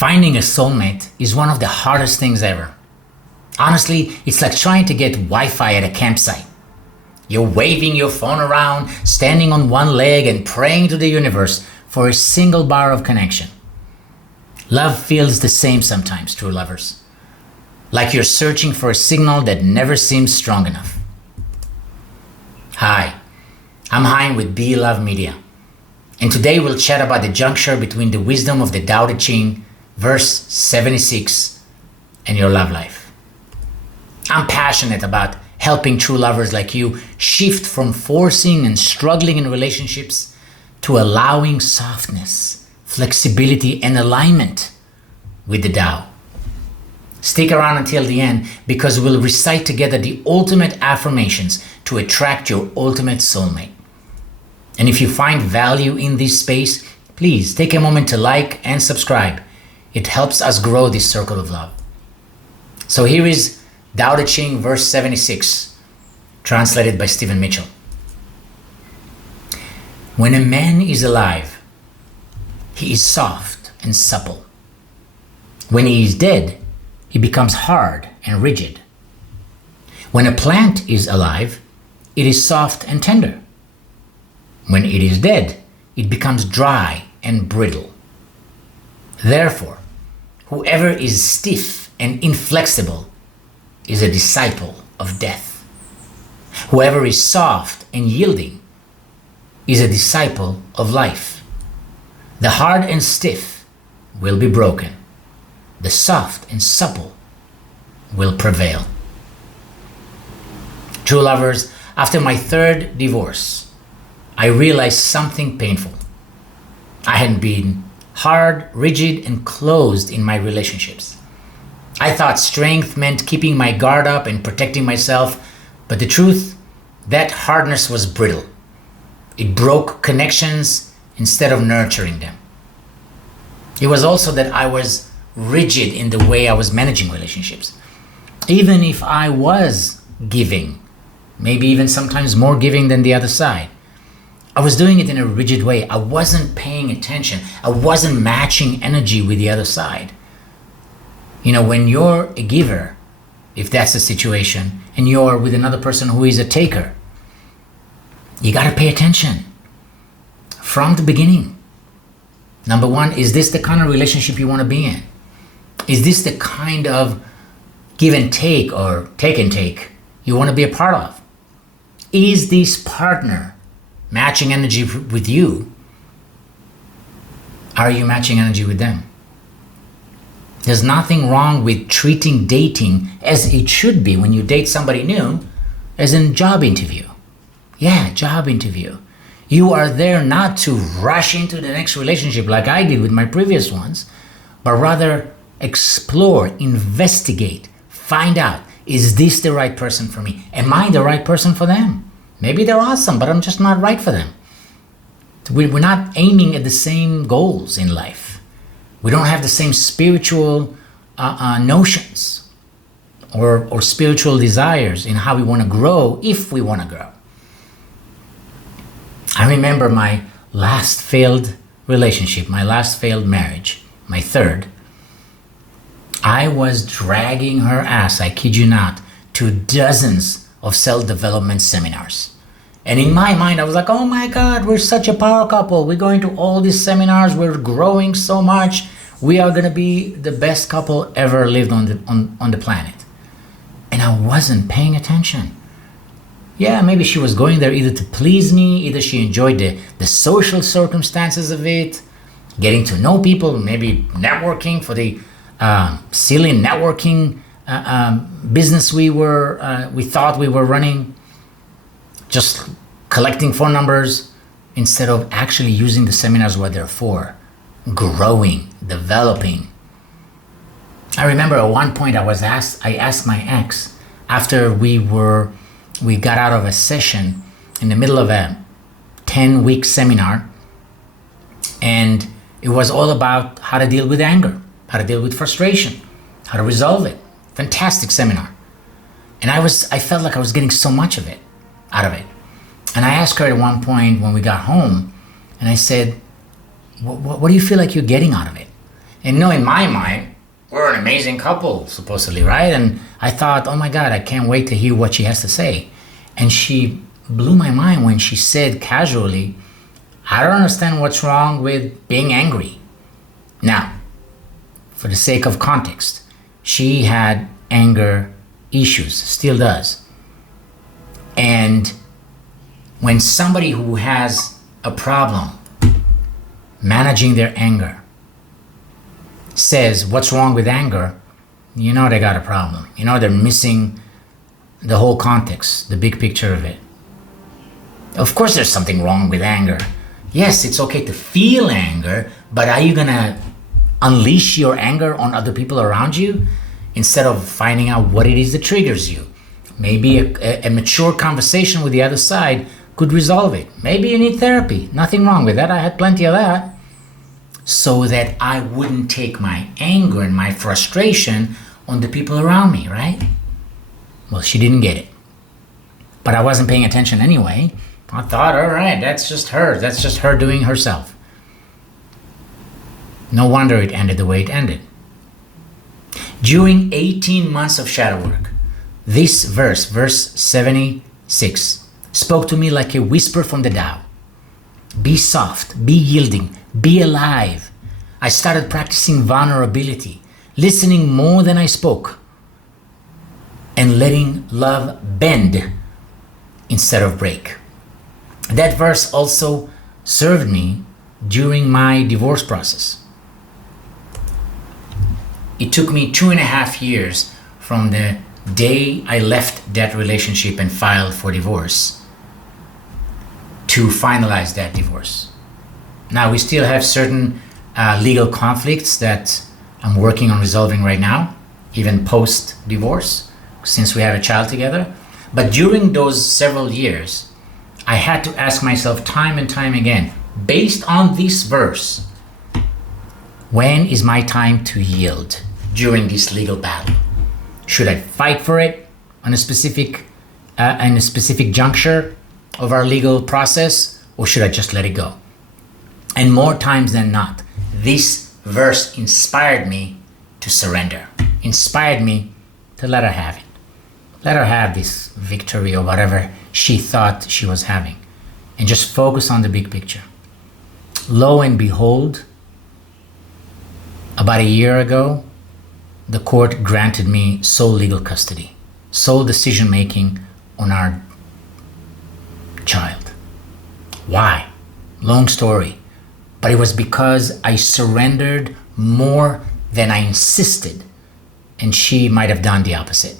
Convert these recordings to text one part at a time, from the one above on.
Finding a soulmate is one of the hardest things ever. Honestly, it's like trying to get Wi-Fi at a campsite. You're waving your phone around, standing on one leg and praying to the universe for a single bar of connection. Love feels the same sometimes, true lovers. Like you're searching for a signal that never seems strong enough. Hi, I'm Haim with Be Love Media. And today we'll chat about the juncture between the wisdom of the Tao Te Ching, verse 76, and your love life. I'm passionate about helping true lovers like you shift from forcing and struggling in relationships to allowing softness, flexibility, and alignment with the Tao. Stick around until the end because we'll recite together the ultimate affirmations to attract your ultimate soulmate. And if you find value in this space, please take a moment to like and subscribe. It helps us grow this circle of love. So here is Tao Te Ching, verse 76, translated by Stephen Mitchell. When a man is alive, he is soft and supple. When he is dead, he becomes hard and rigid. When a plant is alive, it is soft and tender. When it is dead, it becomes dry and brittle. Therefore, whoever is stiff and inflexible is a disciple of death. Whoever is soft and yielding is a disciple of life. The hard and stiff will be broken. The soft and supple will prevail. True lovers, after my third divorce, I realized something painful. I had been hard, rigid, and closed in my relationships. I thought strength meant keeping my guard up and protecting myself, but the truth, that hardness was brittle. It broke connections instead of nurturing them. It was also that I was rigid in the way I was managing relationships. Even if I was giving, maybe even sometimes more giving than the other side, I was doing it in a rigid way. I wasn't paying attention. I wasn't matching energy with the other side. You know, when you're a giver, if that's the situation, and you're with another person who is a taker, you got to pay attention from the beginning. Number one, is this the kind of relationship you want to be in? Is this the kind of give and take or take and take you want to be a part of? Is this partner matching energy with you? Are you matching energy with them? There's nothing wrong with treating dating as it should be when you date somebody new, as in job interview. Yeah, job interview. You are there not to rush into the next relationship like I did with my previous ones, but rather explore, investigate, find out, is this the right person for me? Am I the right person for them? Maybe they're awesome, but I'm just not right for them. We're not aiming at the same goals in life. We don't have the same spiritual notions or spiritual desires in how we want to grow, if we want to grow. I remember my last failed relationship, my last failed marriage, my third. I was dragging her ass, I kid you not, to dozens of self-development seminars. And in my mind, I was like, oh my God, we're such a power couple. We're going to all these seminars. We're growing so much. We are going to be the best couple ever lived on the planet. And I wasn't paying attention. Yeah, maybe she was going there either to please me, either she enjoyed the social circumstances of it, getting to know people, maybe networking for the silly networking business we thought we were running, just collecting phone numbers instead of actually using the seminars what they're for, growing, developing. I remember at one point I asked my ex after we got out of a session in the middle of a 10-week seminar, and it was all about how to deal with anger, how to deal with frustration, how to resolve it. Fantastic seminar. And I felt like I was getting so much out of it. And I asked her at one point when we got home, and I said, what do you feel like you're getting out of it? And in my mind, we're an amazing couple, supposedly, right? And I thought, oh my God, I can't wait to hear what she has to say. And she blew my mind when she said casually, I don't understand what's wrong with being angry. Now, for the sake of context, she had anger issues, still does. And when somebody who has a problem managing their anger says, what's wrong with anger? You know they got a problem. You know they're missing the whole context, the big picture of it. Of course there's something wrong with anger. Yes, it's okay to feel anger, but are you gonna unleash your anger on other people around you instead of finding out what it is that triggers you? Maybe a mature conversation with the other side could resolve it. Maybe you need therapy. Nothing wrong with that. I had plenty of that. So that I wouldn't take my anger and my frustration on the people around me, right? Well, she didn't get it. But I wasn't paying attention anyway. I thought, all right, that's just her. That's just her doing herself. No wonder it ended the way it ended. During 18 months of shadow work, this verse 76, spoke to me like a whisper from the Tao. Be soft, be yielding, be alive. I started practicing vulnerability, listening more than I spoke, and letting love bend instead of break. That verse also served me during my divorce process. It took me 2.5 years from the day I left that relationship and filed for divorce to finalize that divorce. Now we still have certain legal conflicts that I'm working on resolving right now, even post-divorce, since we have a child together. But during those several years, I had to ask myself time and time again, based on this verse, when is my time to yield during this legal battle? Should I fight for it on a specific juncture of our legal process, or should I just let it go? And more times than not, this verse inspired me to surrender, inspired me to let her have it. Let her have this victory or whatever she thought she was having, and just focus on the big picture. Lo and behold, about a year ago, the court granted me sole legal custody, sole decision making on our child. Why? Long story. But it was because I surrendered more than I insisted, and she might have done the opposite.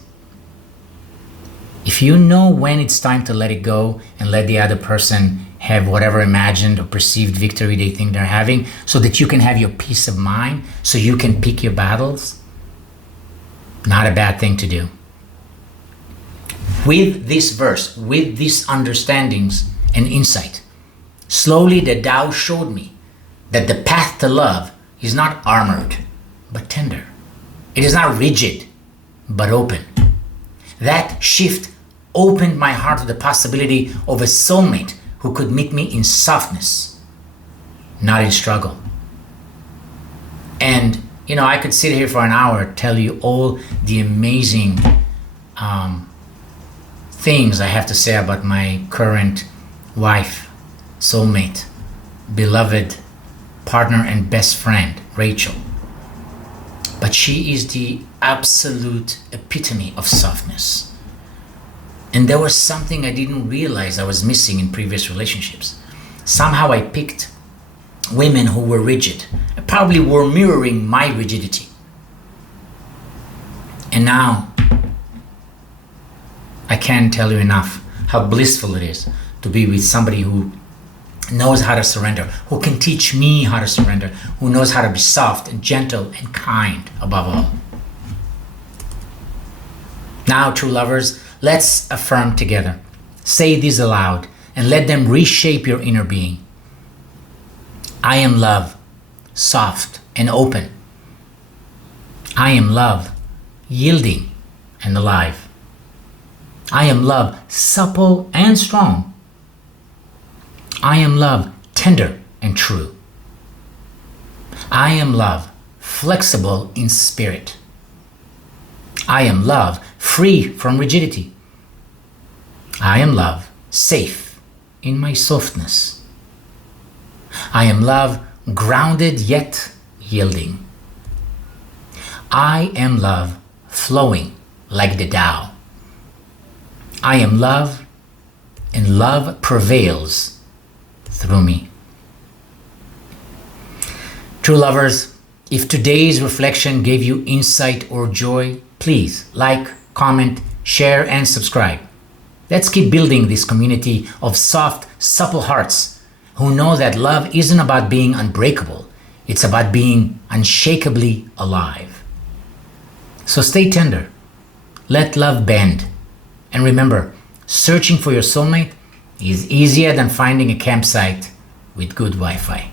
If you know when it's time to let it go and let the other person have whatever imagined or perceived victory they think they're having, so that you can have your peace of mind, so you can pick your battles, not a bad thing to do. With this verse, with these understandings and insight, slowly the Tao showed me that the path to love is not armored, but tender. It is not rigid, but open. That shift opened my heart to the possibility of a soulmate who could meet me in softness, not in struggle. And, I could sit here for an hour, tell you all the amazing things I have to say about my current wife, soulmate, beloved partner and best friend, Rachel. But she is the absolute epitome of softness. And there was something I didn't realize I was missing in previous relationships. Somehow I picked women who were rigid, probably were mirroring my rigidity. And now, I can't tell you enough how blissful it is to be with somebody who knows how to surrender, who can teach me how to surrender, who knows how to be soft and gentle and kind above all. Now, true lovers, let's affirm together. Say these aloud and let them reshape your inner being. I am love, soft and open. I am love, yielding and alive. I am love, supple and strong. I am love, tender and true. I am love, flexible in spirit. I am love, free from rigidity. I am love, safe in my softness. I am love, grounded yet yielding. I am love, flowing like the Tao. I am love, and love prevails through me. True lovers, if today's reflection gave you insight or joy, please like, comment, share, and subscribe. Let's keep building this community of soft, supple hearts who know that love isn't about being unbreakable. It's about being unshakably alive. So stay tender. Let love bend. And remember, searching for your soulmate is easier than finding a campsite with good Wi-Fi.